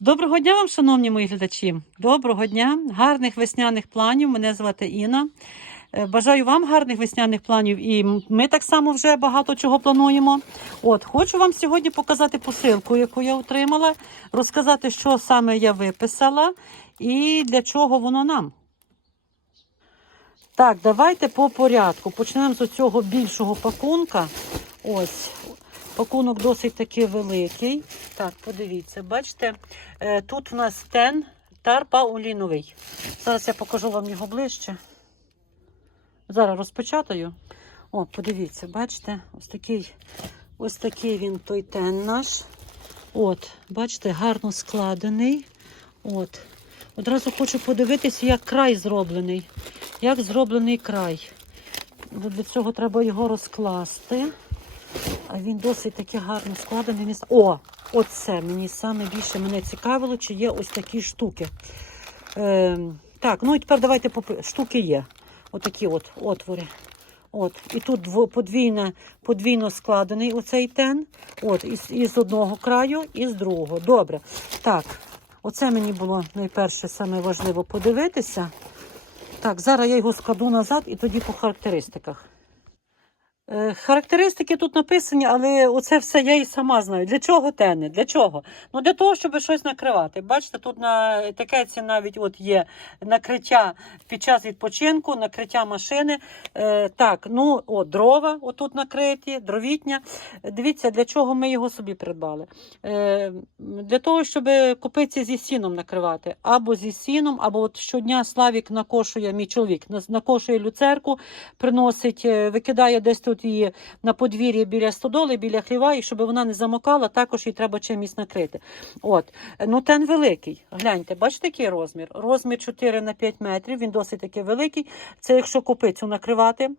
Доброго дня вам, шановні мої глядачі. Доброго дня, гарних весняних планів. Мене звати Інна. Е, Бажаю вам гарних весняних планів, і ми так само вже багато чого плануємо. От, хочу вам сьогодні показати посилку, яку я отримала, розказати, що саме я виписала і для чого воно нам. Так, давайте по порядку. Почнемо з цього більшого пакунка. Ось. Пакунок досить таки великий. Так, подивіться, бачите, е, тут у нас тен тарпауліновий. Зараз я покажу вам його ближче. Зараз розпечатаю. О, подивіться, бачите, ось такий, ось такий він той тен наш. От, бачите, гарно складений. От. Одразу хочу подивитися, як край зроблений. Як зроблений край. Для цього треба його розкласти. А він досить таки гарно складений. О, оце мені саме більше мене цікавило, чи є ось такі штуки. Е, так, ну і тепер давайте попи... штуки є. Отакі от отвори. От. І тут подвійно, подвійно складений оцей тен. От, із, із одного краю і з другого. Добре. Так, оце мені було найперше саме важливо подивитися. Так, зараз я його складу назад і тоді по характеристиках. Е, Характеристики тут написані, але оце все я і сама знаю. Для чого тени? Для чого? Ну для того, щоб щось накривати. Бачите, тут на етикетці навіть от є накриття під час відпочинку, накриття машини. Е, так, ну о, дрова отут накриті, дровітня. Дивіться, для чого ми його собі придбали. Е, для того, щоб купитися зі сіном накривати. Або зі сіном, або от щодня Славік накошує, мій чоловік накошує люцерку, приносить, е, викидає десь тут її на подвір'ї біля стодоли, біля хліва, і щоб вона не замокала, також її треба чимось накрити. От. Ну, тен великий. Гляньте, бачите, який розмір? Розмір 4 на 5 метрів, він досить таки великий. Це якщо копицю накривати.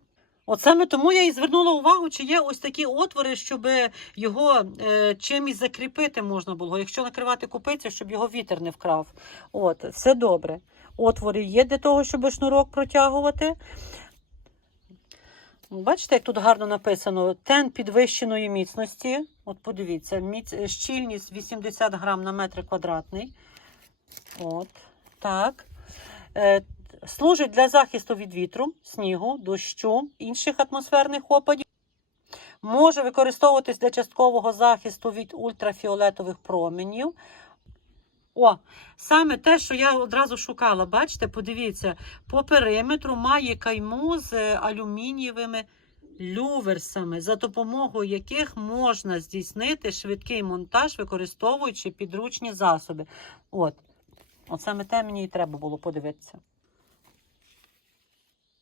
От саме тому я і звернула увагу, чи є ось такі отвори, щоб його е, чимось закріпити можна було, якщо накривати купицю, щоб його вітер не вкрав. От, все добре. Отвори є для того, щоб шнурок протягувати. Бачите, як тут гарно написано: тен підвищеної міцності. От подивіться, міць, е, щільність 80 грам на метр квадратний. От, так. Е, служить для захисту від вітру, снігу, дощу, інших атмосферних опадів. Може використовуватись для часткового захисту від ультрафіолетових променів. О, саме те, що я одразу шукала, бачите, подивіться, по периметру має кайму з е, алюмінієвими люверсами, за допомогою яких можна здійснити швидкий монтаж, використовуючи підручні засоби. От, от саме те мені і треба було подивитися.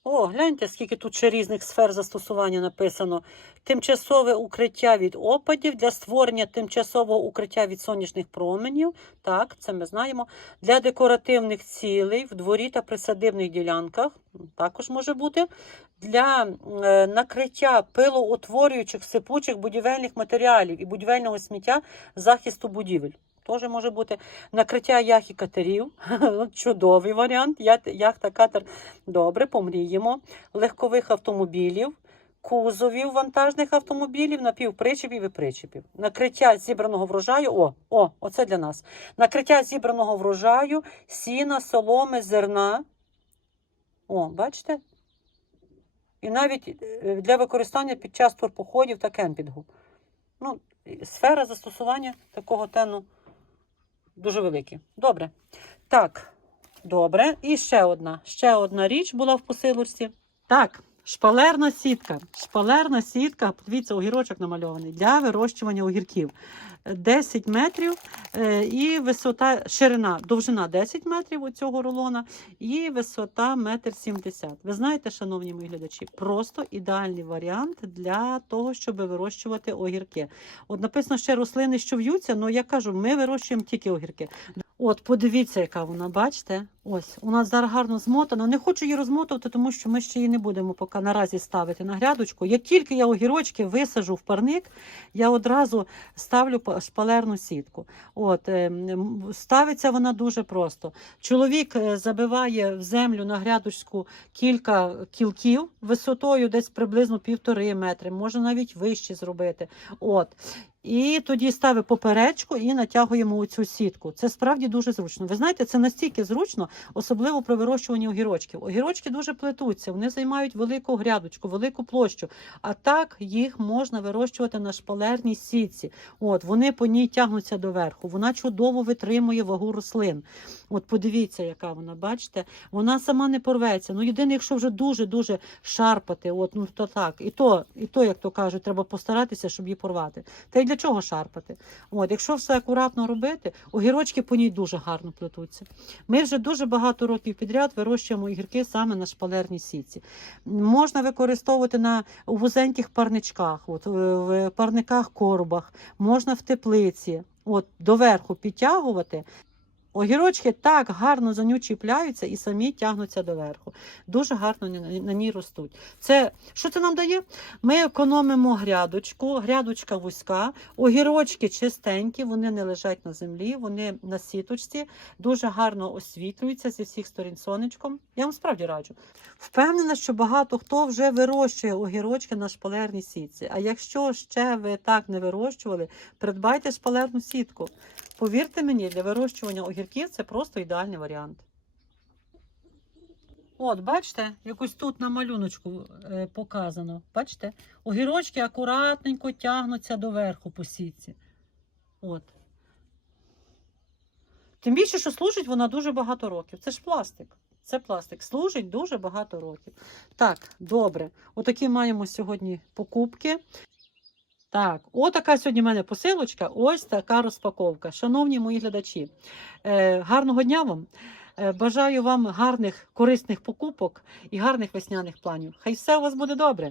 О, гляньте, скільки тут ще різних сфер застосування написано. Тимчасове укриття від опадів для створення тимчасового укриття від сонячних променів. Так, це ми знаємо. Для декоративних цілей в дворі та присадибних ділянках. Також може бути. Для е, накриття пилоутворюючих сипучих будівельних матеріалів і будівельного сміття захисту будівель. Теж може бути накриття ях і катерів. Чудовий варіант. Яхта катер Добре, помріємо. Легкових автомобілів, кузовів вантажних автомобілів, напівпричепів і причепів. Накриття зібраного врожаю. О, о, оце для нас. Накриття зібраного врожаю, сіна, соломи, зерна. О, бачите? І навіть е, для використання під час турпоходів та кемпінгу. Ну, сфера застосування такого тену дуже великі. Добре. Так, Добре, і ще одна. Ще одна річ була в посилочці. Так, шпалерна сітка. Шпалерна сітка, подивіться, огірочок намальований для вирощування огірків. 10 метрів е, і висота, ширина, довжина 10 метрів у цього рулона і висота 1,70 м. Ви знаєте, шановні мої глядачі, просто ідеальний варіант для того, щоб вирощувати огірки. От написано ще рослини, що в'ються, але я кажу, ми вирощуємо тільки огірки. От, подивіться, яка вона, бачите? Ось, у нас зараз гарно змотана. Не хочу її розмотувати, тому що ми ще її не будемо поки наразі ставити на грядочку. Як тільки я огірочки висажу в парник, я одразу ставлю па- шпалерну сітку. От, е, ставиться вона дуже просто. Чоловік е, забиває в землю на грядочку кілька кілків висотою десь приблизно півтори метри, може навіть вище зробити. От. І тоді ставить поперечку і натягуємо цю сітку. Це справді дуже зручно. Ви знаєте, це настільки зручно, особливо при вирощуванні огірочків. Огірочки дуже плетуться, вони займають велику грядочку, велику площу. А так їх можна вирощувати на шпалерній сітці. От вони по ній тягнуться доверху. Вона чудово витримує вагу рослин. От подивіться, яка вона, бачите, вона сама не порветься. Ну єдине, якщо вже дуже дуже шарпати, от ну то так, і то, і то, як то кажуть, треба постаратися, щоб її порвати. Та й для чого шарпати? От, якщо все акуратно робити, огірочки по ній дуже гарно плетуться. Ми вже дуже багато років підряд вирощуємо огірки саме на шпалерній сітці. Можна використовувати на вузеньких парничках, от, в- в парниках коробах, можна в теплиці. От, доверху підтягувати. Огірочки так гарно за ню чіпляються і самі тягнуться доверху. Дуже гарно на, ній ростуть. Це що це нам дає? Ми економимо грядочку, грядочка вузька, огірочки чистенькі, вони не лежать на землі, вони на сіточці, дуже гарно освітлюються зі всіх сторін сонечком. Я вам справді раджу. Впевнена, що багато хто вже вирощує огірочки на шпалерній сітці. А якщо ще ви так не вирощували, придбайте шпалерну сітку. Повірте мені, для вирощування огірків це просто ідеальний варіант. От, бачите, якось тут на малюночку е, показано. Бачите? Огірочки акуратненько тягнуться доверху по сітці. От. Тим більше, що служить вона дуже багато років. Це ж пластик. Це пластик. Служить дуже багато років. Так, добре. Отакі маємо сьогодні покупки. Так, отака сьогодні в мене посилочка, ось така розпаковка. Шановні мої глядачі, е, гарного дня вам. Е, бажаю вам гарних корисних покупок і гарних весняних планів. Хай все у вас буде добре.